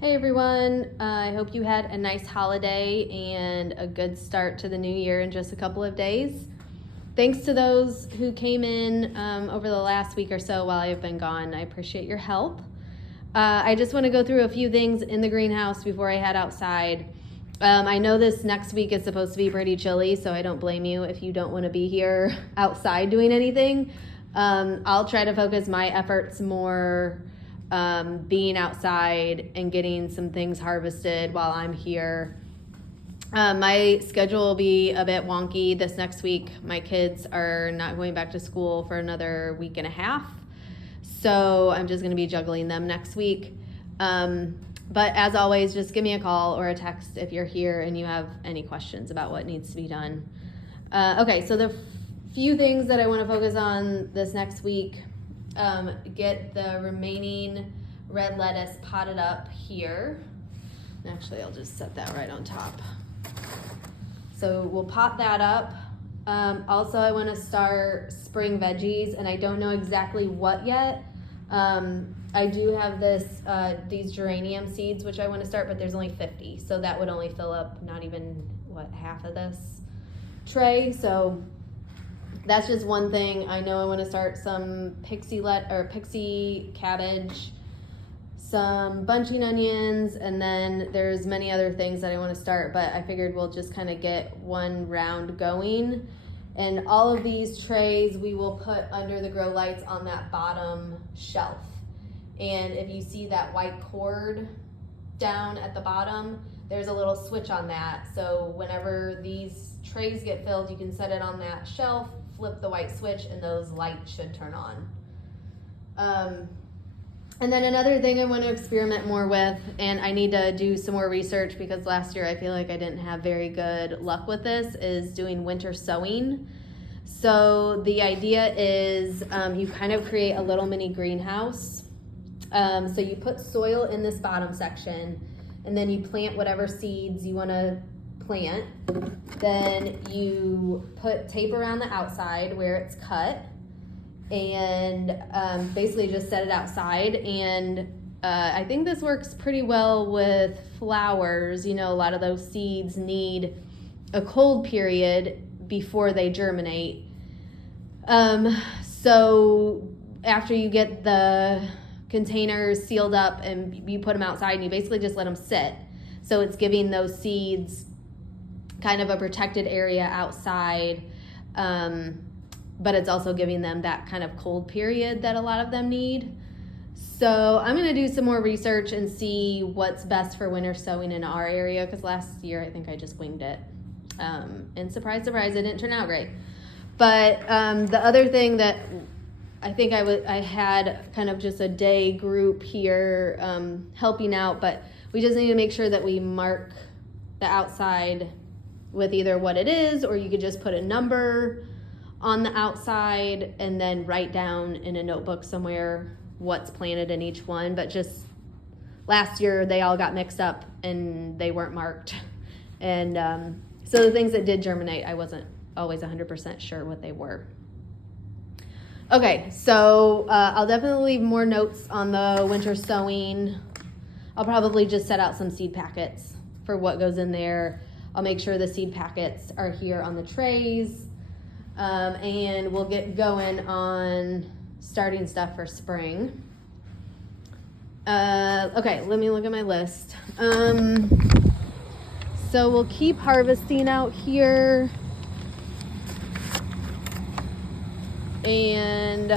Hey everyone, I hope you had a nice holiday and a good start to the new year in just a couple of days. Thanks to those who came in over the last week or so while I've been gone. I appreciate your help. I just want to go through a few things in the greenhouse before I head outside. I know this next week is supposed to be pretty chilly, so I don't blame you if you don't want to be here outside doing anything. I'll try to focus my efforts more being outside and getting some things harvested while I'm here. My schedule will be a bit wonky this next week. My kids are not going back to school for another week and a half, so I'm just going to be juggling them next week. But as always, just give me a call or a text if you're here and you have any questions about what needs to be done. Okay, so the few things that I want to focus on this next week. Get the remaining red lettuce potted up here. Actually, I'll just set that right on top. So we'll pot that up. Also, I want to start spring veggies, and I don't know exactly what yet. I do have these geranium seeds, which I want to start, but there's only 50, so that would only fill up not even, half of this tray, so that's just one thing. I know I want to start some pixie cabbage, some bunching onions, and then there's many other things that I want to start, but I figured we'll just kind of get one round going. And all of these trays we will put under the grow lights on that bottom shelf. And if you see that white cord down at the bottom, there's a little switch on that. So whenever these trays get filled, you can set it on that shelf, flip the white switch, and those lights should turn on. And then another thing I want to experiment more with, and I need to do some more research because last year I feel like I didn't have very good luck with this, is doing winter sowing. So the idea is you kind of create a little mini greenhouse. So you put soil in this bottom section, and then you plant whatever seeds you want to plant. Then you put tape around the outside where it's cut, and basically just set it outside. And I think this works pretty well with flowers. You know, a lot of those seeds need a cold period before they germinate. So after you get the containers sealed up and you put them outside, and you basically just let them sit. So it's giving those seeds kind of a protected area outside, but it's also giving them that kind of cold period that a lot of them need. So I'm going to do some more research and see what's best for winter sowing in our area, because last year I think I just winged it. And surprise, surprise, it didn't turn out great. But the other thing that I think I had kind of just a day group here helping out, but we just need to make sure that we mark the outside with either what it is, or you could just put a number on the outside and then write down in a notebook somewhere what's planted in each one. But just last year they all got mixed up and they weren't marked. And so the things that did germinate, I wasn't always 100% sure what they were. Okay, so I'll definitely leave more notes on the winter sowing. I'll probably just set out some seed packets for what goes in there. I'll make sure the seed packets are here on the trays, and we'll get going on starting stuff for spring. Okay, let me look at my list. So we'll keep harvesting out here. And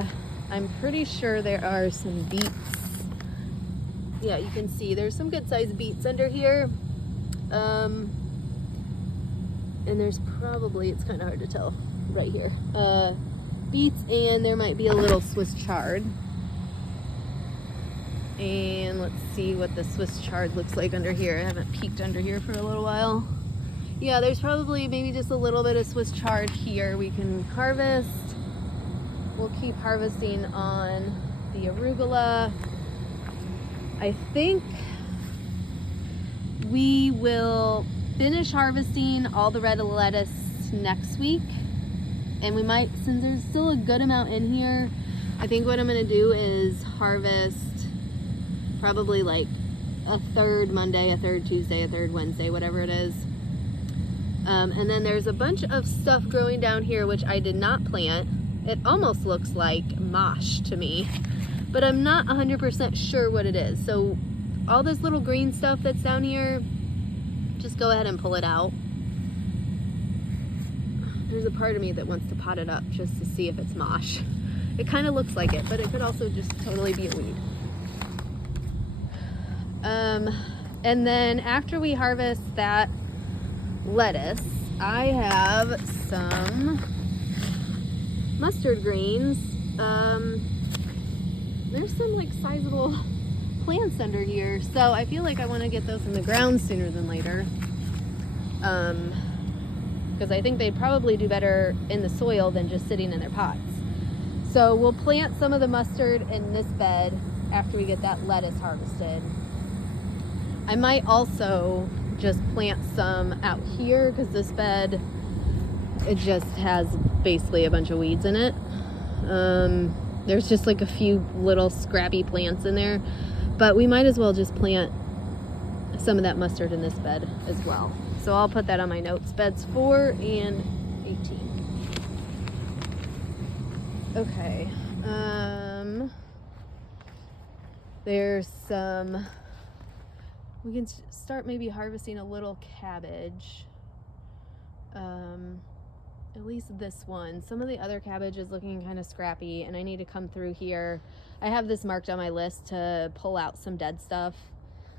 I'm pretty sure there are some beets. Yeah, you can see there's some good sized beets under here. And there's probably, it's kind of hard to tell right here, beets, and there might be a little Swiss chard. And let's see what the Swiss chard looks like under here. I haven't peeked under here for a little while. Yeah, there's probably maybe just a little bit of Swiss chard here we can harvest. We'll keep harvesting on the arugula. I think we will finish harvesting all the red lettuce next week. And we might, since there's still a good amount in here, I think what I'm gonna do is harvest probably like a third Monday, a third Tuesday, a third Wednesday, whatever it is. And then there's a bunch of stuff growing down here which I did not plant. It almost looks like mosh to me, but I'm not 100% sure what it is. So all this little green stuff that's down here, just go ahead and pull it out. There's a part of me that wants to pot it up just to see if it's mosh. It kind of looks like it, but it could also just totally be a weed. And then after we harvest that lettuce, I have some mustard greens. There's some like sizable plants under here, so I feel like I want to get those in the ground sooner than later, because I think they'd probably do better in the soil than just sitting in their pots. So we'll plant some of the mustard in this bed after we get that lettuce harvested. I might also just plant some out here because this bed, it just has basically a bunch of weeds in it. There's just like a few little scrappy plants in there, but we might as well just plant some of that mustard in this bed as well. So I'll put that on my notes, beds 4 and 18. Okay, there's some, we can start maybe harvesting a little cabbage. At least this one. Some of the other cabbage is looking kind of scrappy, and I need to come through here. I have this marked on my list to pull out some dead stuff.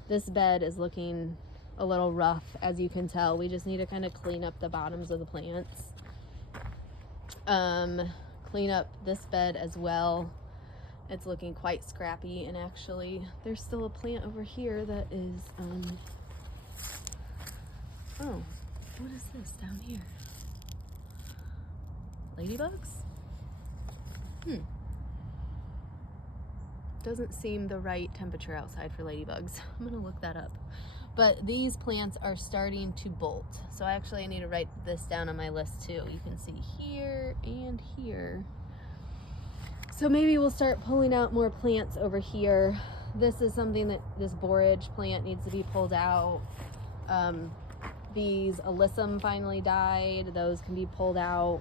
This bed is looking a little rough, as you can tell. We just need to kind of clean up the bottoms of the plants. Clean up this bed as well. It's looking quite scrappy, and actually there's still a plant over here that is oh, what is this down here? Ladybugs? Doesn't seem the right temperature outside for ladybugs. I'm gonna look that up. But these plants are starting to bolt. So actually I need to write this down on my list too. You can see here and here. So maybe we'll start pulling out more plants over here. This is something that this borage plant needs to be pulled out. These alyssum finally died. Those can be pulled out.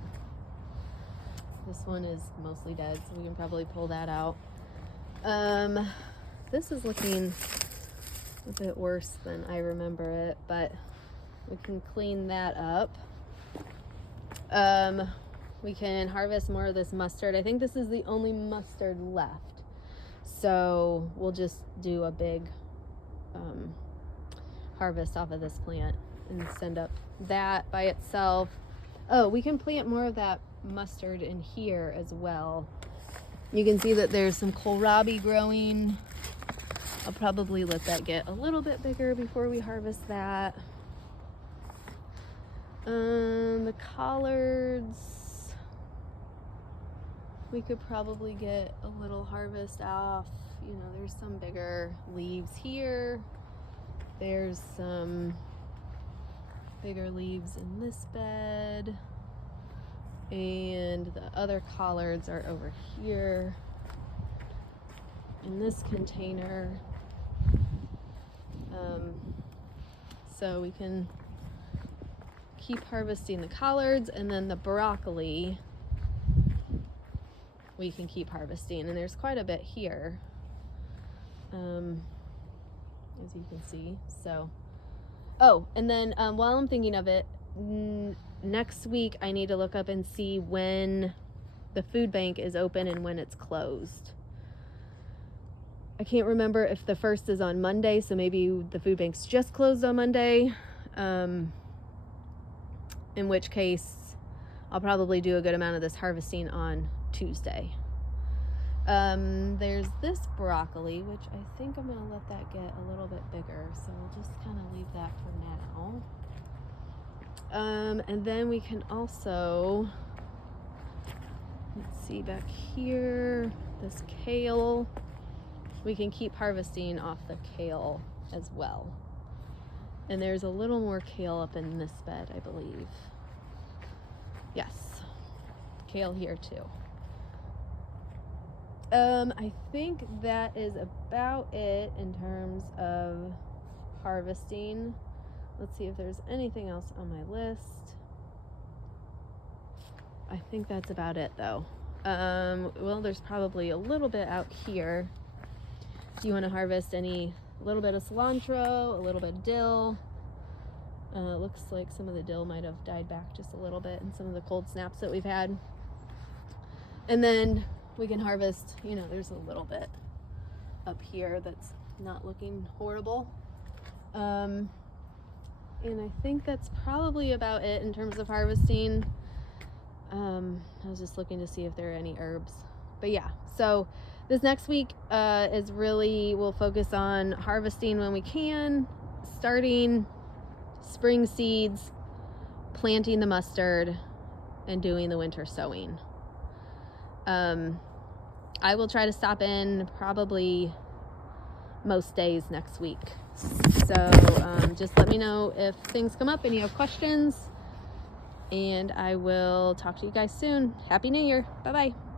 This one is mostly dead, so we can probably pull that out. This is looking a bit worse than I remember it, but we can clean that up. We can harvest more of this mustard. I think this is the only mustard left. So we'll just do a big harvest off of this plant and send up that by itself. Oh, we can plant more of that mustard in here as well. You can see that there's some kohlrabi growing. I'll probably let that get a little bit bigger before we harvest that. The collards, we could probably get a little harvest off. You know, there's some bigger leaves here. There's some bigger leaves in this bed. And the other collards are over here in this container. So we can keep harvesting the collards, and then the broccoli we can keep harvesting, and there's quite a bit here, as you can see. So, oh, and then while I'm thinking of it, next week I need to look up and see when the food bank is open and when it's closed. I can't remember if the first is on Monday, so maybe the food bank's just closed on Monday, in which case I'll probably do a good amount of this harvesting on Tuesday. There's this broccoli, which I think I'm gonna let that get a little bit bigger, so we'll just kind of leave that for now. And then we can also, let's see back here, this kale, we can keep harvesting off the kale as well. And there's a little more kale up in this bed, I believe. Yes, kale here too. I think that is about it in terms of harvesting. Let's see if there's anything else on my list. I think that's about it though. Well, there's probably a little bit out here. Do you want to harvest a little bit of cilantro, a little bit of dill? Looks like some of the dill might have died back just a little bit in some of the cold snaps that we've had. And then we can harvest, there's a little bit up here that's not looking horrible. And I think that's probably about it in terms of harvesting. I was just looking to see if there are any herbs. But yeah, so this next week we'll focus on harvesting when we can, starting spring seeds, planting the mustard, and doing the winter sowing. I will try to stop in probably most days next week. So just let me know if things come up and you have questions, and I will talk to you guys soon. Happy New Year. Bye-bye.